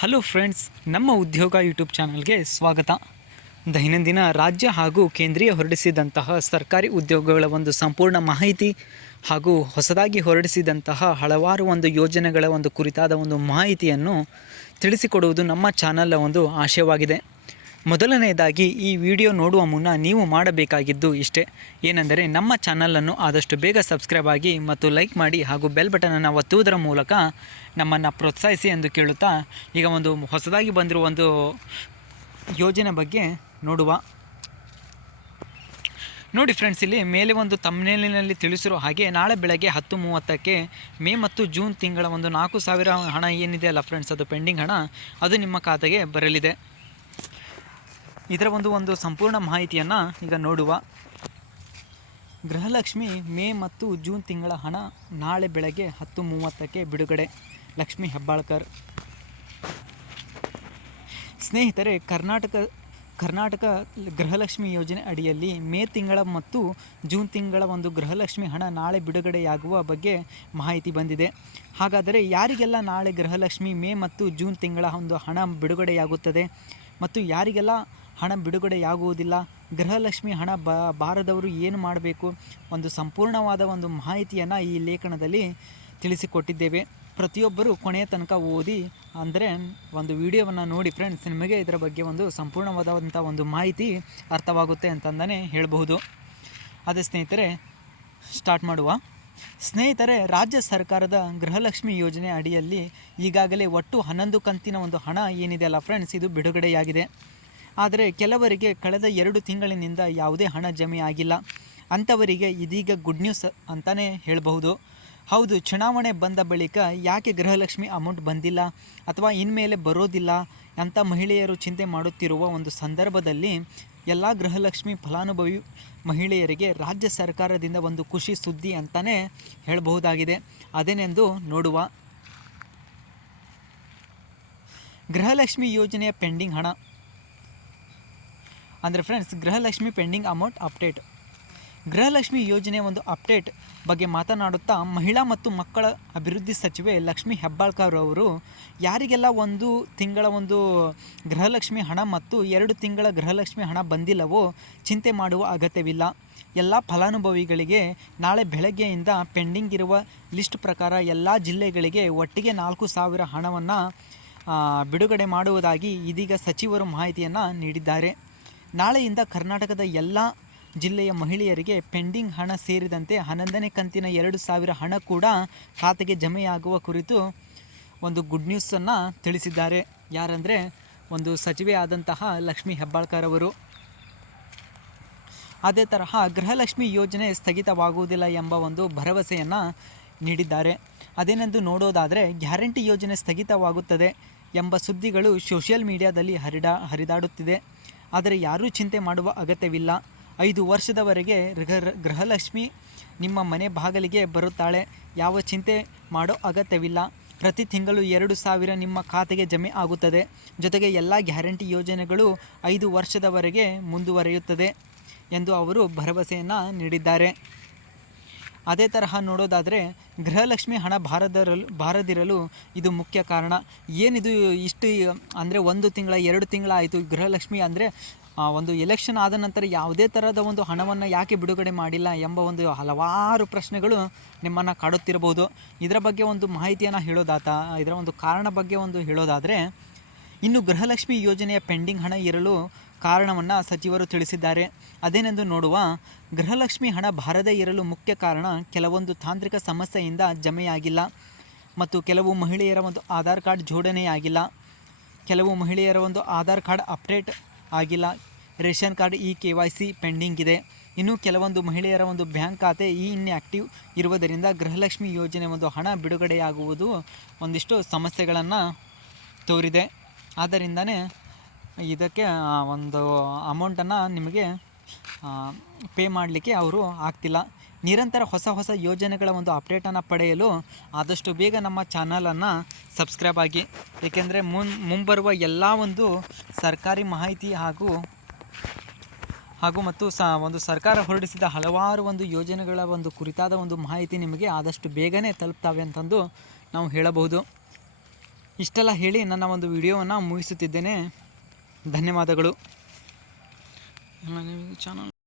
Hello friends, ನಮ್ಮ ಉದ್ಯೋಗ YouTube ಚಾನಲ್ಗೆ ಸ್ವಾಗತ. ದೈನಂದಿನ ರಾಜ್ಯ ಹಾಗೂ ಕೇಂದ್ರೀಯ ಹೊರಡಿಸಿದಂತಹ ಸರ್ಕಾರಿ ಉದ್ಯೋಗಗಳ ಒಂದು ಸಂಪೂರ್ಣ ಮಾಹಿತಿ ಹಾಗೂ ಹೊಸದಾಗಿ ಹೊರಡಿಸಿದಂತಹ ಹಲವಾರು ಒಂದು ಯೋಜನೆಗಳ ಒಂದು ಕುರಿತಾದ ಒಂದು ಮಾಹಿತಿಯನ್ನು ತಿಳಿಸಿಕೊಡುವುದು ನಮ್ಮ ಚಾನಲ್ನ ಒಂದು ಆಶಯವಾಗಿದೆ. ಮೊದಲನೆಯದಾಗಿ ಈ ವಿಡಿಯೋ ನೋಡುವ ಮುನ್ನ ನೀವು ಮಾಡಬೇಕಾಗಿದ್ದು ಇಷ್ಟೇ, ಏನೆಂದರೆ ನಮ್ಮ ಚಾನಲನ್ನು ಆದಷ್ಟು ಬೇಗ ಸಬ್ಸ್ಕ್ರೈಬ್ ಆಗಿ ಮತ್ತು ಲೈಕ್ ಮಾಡಿ ಹಾಗೂ ಬೆಲ್ ಬಟನನ್ನು ಒತ್ತುವುದರ ಮೂಲಕ ನಮ್ಮನ್ನು ಪ್ರೋತ್ಸಾಹಿಸಿ ಎಂದು ಕೇಳುತ್ತಾ, ಈಗ ಒಂದು ಹೊಸದಾಗಿ ಬಂದಿರುವ ಒಂದು ಯೋಜನೆ ಬಗ್ಗೆ ನೋಡುವ. ನೋಡಿ ಫ್ರೆಂಡ್ಸ್, ಇಲ್ಲಿ ಮೇಲೆ ಒಂದು ತಮ್ನೇಲಿನಲ್ಲಿ ತಿಳಿಸಿರೋ ಹಾಗೆ ನಾಳೆ ಬೆಳಗ್ಗೆ 10:30ಕ್ಕೆ ಮೇ ಮತ್ತು ಜೂನ್ ತಿಂಗಳ ಒಂದು 4,000 ಹಣ ಏನಿದೆ ಅಲ್ಲ ಫ್ರೆಂಡ್ಸ್, ಅದು ಪೆಂಡಿಂಗ್ ಹಣ, ಅದು ನಿಮ್ಮ ಖಾತೆಗೆ ಬರಲಿದೆ. ಇದರ ಒಂದು ಸಂಪೂರ್ಣ ಮಾಹಿತಿಯನ್ನು ಈಗ ನೋಡುವ. ಗೃಹಲಕ್ಷ್ಮಿ ಮೇ ಮತ್ತು ಜೂನ್ ತಿಂಗಳ ಹಣ ನಾಳೆ ಬೆಳಗ್ಗೆ 10:30ಕ್ಕೆ ಬಿಡುಗಡೆ. ಲಕ್ಷ್ಮಿ ಹೆಬ್ಬಾಳ್ಕರ್. ಸ್ನೇಹಿತರೆ, ಕರ್ನಾಟಕ ಗೃಹಲಕ್ಷ್ಮಿ ಯೋಜನೆ ಅಡಿಯಲ್ಲಿ ಮೇ ತಿಂಗಳ ಮತ್ತು ಜೂನ್ ತಿಂಗಳ ಒಂದು ಗೃಹಲಕ್ಷ್ಮಿ ಹಣ ನಾಳೆ ಬಿಡುಗಡೆಯಾಗುವ ಬಗ್ಗೆ ಮಾಹಿತಿ ಬಂದಿದೆ. ಹಾಗಾದರೆ ಯಾರಿಗೆಲ್ಲ ನಾಳೆ ಗೃಹಲಕ್ಷ್ಮಿ ಮೇ ಮತ್ತು ಜೂನ್ ತಿಂಗಳ ಒಂದು ಹಣ ಬಿಡುಗಡೆಯಾಗುತ್ತದೆ ಮತ್ತು ಯಾರಿಗೆಲ್ಲ ಹಣ ಬಿಡುಗಡೆಯಾಗುವುದಿಲ್ಲ, ಗೃಹಲಕ್ಷ್ಮಿ ಹಣ ಬಾರದವರು ಏನು ಮಾಡಬೇಕು, ಒಂದು ಸಂಪೂರ್ಣವಾದ ಒಂದು ಮಾಹಿತಿಯನ್ನು ಈ ಲೇಖನದಲ್ಲಿ ತಿಳಿಸಿಕೊಟ್ಟಿದ್ದೇವೆ. ಪ್ರತಿಯೊಬ್ಬರು ಕೊನೆಯ ತನಕ ಓದಿ, ಅಂದರೆ ಒಂದು ವಿಡಿಯೋವನ್ನು ನೋಡಿ ಫ್ರೆಂಡ್ಸ್, ನಿಮಗೆ ಇದರ ಬಗ್ಗೆ ಒಂದು ಸಂಪೂರ್ಣವಾದಂಥ ಒಂದು ಮಾಹಿತಿ ಅರ್ಥವಾಗುತ್ತೆ ಅಂತಂದೇ ಹೇಳಬಹುದು. ಅದೇ ಸ್ನೇಹಿತರೆ, ಸ್ಟಾರ್ಟ್ ಮಾಡುವ. ಸ್ನೇಹಿತರೆ, ರಾಜ್ಯ ಸರ್ಕಾರದ ಗೃಹಲಕ್ಷ್ಮಿ ಯೋಜನೆ ಅಡಿಯಲ್ಲಿ ಈಗಾಗಲೇ ಒಟ್ಟು 11 ಕಂತಿನ ಒಂದು ಹಣ ಏನಿದೆ ಅಲ್ಲ ಫ್ರೆಂಡ್ಸ್, ಇದು ಬಿಡುಗಡೆಯಾಗಿದೆ. ಆದರೆ ಕೆಲವರಿಗೆ ಕಳೆದ 2 ತಿಂಗಳಿನಿಂದ ಯಾವುದೇ ಹಣ ಜಮೆ ಆಗಿಲ್ಲ. ಅಂಥವರಿಗೆ ಇದೀಗ ಗುಡ್ ನ್ಯೂಸ್ ಅಂತಲೇ ಹೇಳಬಹುದು. ಹೌದು, ಚುನಾವಣೆ ಬಂದ ಬಳಿಕ ಯಾಕೆ ಗೃಹಲಕ್ಷ್ಮಿ ಅಮೌಂಟ್ ಬಂದಿಲ್ಲ ಅಥವಾ ಇನ್ಮೇಲೆ ಬರೋದಿಲ್ಲ ಅಂತ ಮಹಿಳೆಯರು ಚಿಂತೆ ಮಾಡುತ್ತಿರುವ ಒಂದು ಸಂದರ್ಭದಲ್ಲಿ ಎಲ್ಲ ಗೃಹಲಕ್ಷ್ಮಿ ಫಲಾನುಭವಿ ಮಹಿಳೆಯರಿಗೆ ರಾಜ್ಯ ಸರ್ಕಾರದಿಂದ ಒಂದು ಖುಷಿ ಸುದ್ದಿ ಅಂತಲೇ ಹೇಳಬಹುದಾಗಿದೆ. ಅದೇನೆಂದು ನೋಡುವ. ಗೃಹಲಕ್ಷ್ಮಿ ಯೋಜನೆಯ ಪೆಂಡಿಂಗ್ ಹಣ ಅಂದರೆ friends, Gruhalakshmi pending amount update. Gruhalakshmi ಯೋಜನೆಯ ಒಂದು ಅಪ್ಡೇಟ್ ಬಗ್ಗೆ ಮಾತನಾಡುತ್ತಾ ಮಹಿಳಾ ಮತ್ತು ಮಕ್ಕಳ ಅಭಿವೃದ್ಧಿ ಸಚಿವೆ ಲಕ್ಷ್ಮಿ ಹೆಬ್ಬಾಳ್ಕರ್ ಅವರು, ಯಾರಿಗೆಲ್ಲ 1 ತಿಂಗಳ ಒಂದು ಗೃಹಲಕ್ಷ್ಮಿ ಹಣ ಮತ್ತು 2 ತಿಂಗಳ ಗೃಹಲಕ್ಷ್ಮಿ ಹಣ ಬಂದಿಲ್ಲವೋ ಚಿಂತೆ ಮಾಡುವ ಅಗತ್ಯವಿಲ್ಲ. ಎಲ್ಲ ಫಲಾನುಭವಿಗಳಿಗೆ ನಾಳೆ ಬೆಳಗ್ಗೆಯಿಂದ ಪೆಂಡಿಂಗ್ ಇರುವ ಲಿಸ್ಟ್ ಪ್ರಕಾರ ಎಲ್ಲ ಜಿಲ್ಲೆಗಳಿಗೆ ಒಟ್ಟಿಗೆ 4,000 ಹಣವನ್ನು ಬಿಡುಗಡೆ ಮಾಡುವುದಾಗಿ ಇದೀಗ ಸಚಿವರು ಮಾಹಿತಿಯನ್ನು ನೀಡಿದ್ದಾರೆ. ನಾಳೆಯಿಂದ ಕರ್ನಾಟಕದ ಎಲ್ಲ ಜಿಲ್ಲೆಯ ಮಹಿಳೆಯರಿಗೆ ಪೆಂಡಿಂಗ್ ಹಣ ಸೇರಿದಂತೆ 11ನೇ ಕಂತಿನ 2,000 ಹಣ ಕೂಡ ಖಾತೆಗೆ ಜಮೆಯಾಗುವ ಕುರಿತು ಒಂದು ಗುಡ್ ನ್ಯೂಸನ್ನು ತಿಳಿಸಿದ್ದಾರೆ. ಯಾರಂದರೆ ಒಂದು ಸಚಿವೆ ಆದಂತಹ ಲಕ್ಷ್ಮಿ ಹೆಬ್ಬಾಳ್ಕರ್ ಅವರು. ಅದೇ ತರಹ ಗೃಹಲಕ್ಷ್ಮಿ ಯೋಜನೆ ಸ್ಥಗಿತವಾಗುವುದಿಲ್ಲ ಎಂಬ ಒಂದು ಭರವಸೆಯನ್ನು ನೀಡಿದ್ದಾರೆ. ಅದೇನೆಂದು ನೋಡೋದಾದರೆ, ಗ್ಯಾರಂಟಿ ಯೋಜನೆ ಸ್ಥಗಿತವಾಗುತ್ತದೆ ಎಂಬ ಸುದ್ದಿಗಳು ಸೋಷಿಯಲ್ ಮೀಡಿಯಾದಲ್ಲಿ ಹರಿದಾಡುತ್ತಿದೆ. ಆದರೆ ಯಾರೂ ಚಿಂತೆ ಮಾಡುವ ಅಗತ್ಯವಿಲ್ಲ. 5 ವರ್ಷದವರೆಗೆ ಗೃಹಲಕ್ಷ್ಮಿ ನಿಮ್ಮ ಮನೆ ಬಾಗಿಲಿಗೆ ಬರುತ್ತಾಳೆ. ಯಾವ ಚಿಂತೆ ಮಾಡೋ ಅಗತ್ಯವಿಲ್ಲ. ಪ್ರತಿ ತಿಂಗಳು 2,000 ನಿಮ್ಮ ಖಾತೆಗೆ ಜಮೆ ಆಗುತ್ತದೆ. ಜೊತೆಗೆ ಎಲ್ಲ ಗ್ಯಾರಂಟಿ ಯೋಜನೆಗಳು 5 ವರ್ಷದವರೆಗೆ ಮುಂದುವರಿಯುತ್ತದೆ ಎಂದು ಅವರು ಭರವಸೆಯನ್ನು ನೀಡಿದ್ದಾರೆ. ಅದೇ ತರಹ ನೋಡೋದಾದರೆ, ಗೃಹಲಕ್ಷ್ಮಿ ಹಣ ಬಾರದಿರಲು ಇದು ಮುಖ್ಯ ಕಾರಣ. ಏನಿದು ಇಷ್ಟು ಅಂದರೆ 1 ತಿಂಗಳ 2 ತಿಂಗಳ ಆಯಿತು ಗೃಹಲಕ್ಷ್ಮಿ ಅಂದರೆ, ಒಂದು ಎಲೆಕ್ಷನ್ ಆದ ನಂತರ ಯಾವುದೇ ಥರದ ಒಂದು ಹಣವನ್ನು ಯಾಕೆ ಬಿಡುಗಡೆ ಮಾಡಿಲ್ಲ ಎಂಬ ಒಂದು ಹಲವಾರು ಪ್ರಶ್ನೆಗಳು ನಿಮ್ಮನ್ನು ಕಾಡುತ್ತಿರಬಹುದು. ಇದರ ಬಗ್ಗೆ ಒಂದು ಮಾಹಿತಿಯನ್ನು ಇದರ ಒಂದು ಕಾರಣ ಬಗ್ಗೆ ಹೇಳೋದಾದರೆ, ಇನ್ನು ಗೃಹಲಕ್ಷ್ಮಿ ಯೋಜನೆಯ ಪೆಂಡಿಂಗ್ ಹಣ ಇರಲು ಕಾರಣವನ್ನು ಸಚಿವರು ತಿಳಿಸಿದ್ದಾರೆ. ಅದೇನೆಂದು ನೋಡುವ. ಗೃಹಲಕ್ಷ್ಮಿ ಹಣ ಬಾರದೇ ಇರಲು ಮುಖ್ಯ ಕಾರಣ ಕೆಲವೊಂದು ತಾಂತ್ರಿಕ ಸಮಸ್ಯೆಯಿಂದ ಜಮೆಯಾಗಿಲ್ಲ ಮತ್ತು ಕೆಲವು ಮಹಿಳೆಯರ ಒಂದು ಆಧಾರ್ ಕಾರ್ಡ್ ಜೋಡಣೆಯಾಗಿಲ್ಲ, ಕೆಲವು ಮಹಿಳೆಯರ ಒಂದು ಆಧಾರ್ ಕಾರ್ಡ್ ಅಪ್ಡೇಟ್ ಆಗಿಲ್ಲ, ರೇಷನ್ ಕಾರ್ಡ್ KYC ಪೆಂಡಿಂಗ್ ಇದೆ. ಇನ್ನು ಕೆಲವೊಂದು ಮಹಿಳೆಯರ ಒಂದು ಬ್ಯಾಂಕ್ ಖಾತೆ ಇನ್ಆ್ಯಕ್ಟಿವ್ ಇರುವುದರಿಂದ ಗೃಹಲಕ್ಷ್ಮಿ ಯೋಜನೆ ಒಂದು ಹಣ ಬಿಡುಗಡೆಯಾಗುವುದು ಒಂದಿಷ್ಟು ಸಮಸ್ಯೆಗಳನ್ನು ತೋರಿದೆ. ಆದ್ದರಿಂದನೇ ಇದಕ್ಕೆ ಒಂದು ಅಮೌಂಟನ್ನು ನಿಮಗೆ ಪೇ ಮಾಡಲಿಕ್ಕೆ ಅವರು ಆಗ್ತಿಲ್ಲ. ನಿರಂತರ ಹೊಸ ಯೋಜನೆಗಳ ಒಂದು ಅಪ್ಡೇಟನ್ನು ಪಡೆಯಲು ಆದಷ್ಟು ಬೇಗ ನಮ್ಮ ಚಾನಲನ್ನು ಸಬ್ಸ್ಕ್ರೈಬ್ ಆಗಿ. ಏಕೆಂದರೆ ಮುಂಬರುವ ಎಲ್ಲ ಒಂದು ಸರ್ಕಾರಿ ಮಾಹಿತಿ ಹಾಗೂ ಮತ್ತು ಒಂದು ಸರ್ಕಾರ ಹೊರಡಿಸಿದ ಹಲವಾರು ಒಂದು ಯೋಜನೆಗಳ ಒಂದು ಕುರಿತಾದ ಒಂದು ಮಾಹಿತಿ ನಿಮಗೆ ಆದಷ್ಟು ಬೇಗನೆ ತಲುಪ್ತವೆ ಅಂತಂದು ನಾವು ಹೇಳಬಹುದು. ಇಷ್ಟೆಲ್ಲ ಹೇಳಿ ನನ್ನ ಒಂದು ವಿಡಿಯೋವನ್ನು ಮುಗಿಸುತ್ತಿದ್ದೇನೆ. ಧನ್ಯವಾದಗಳು. ಚಾನಲ್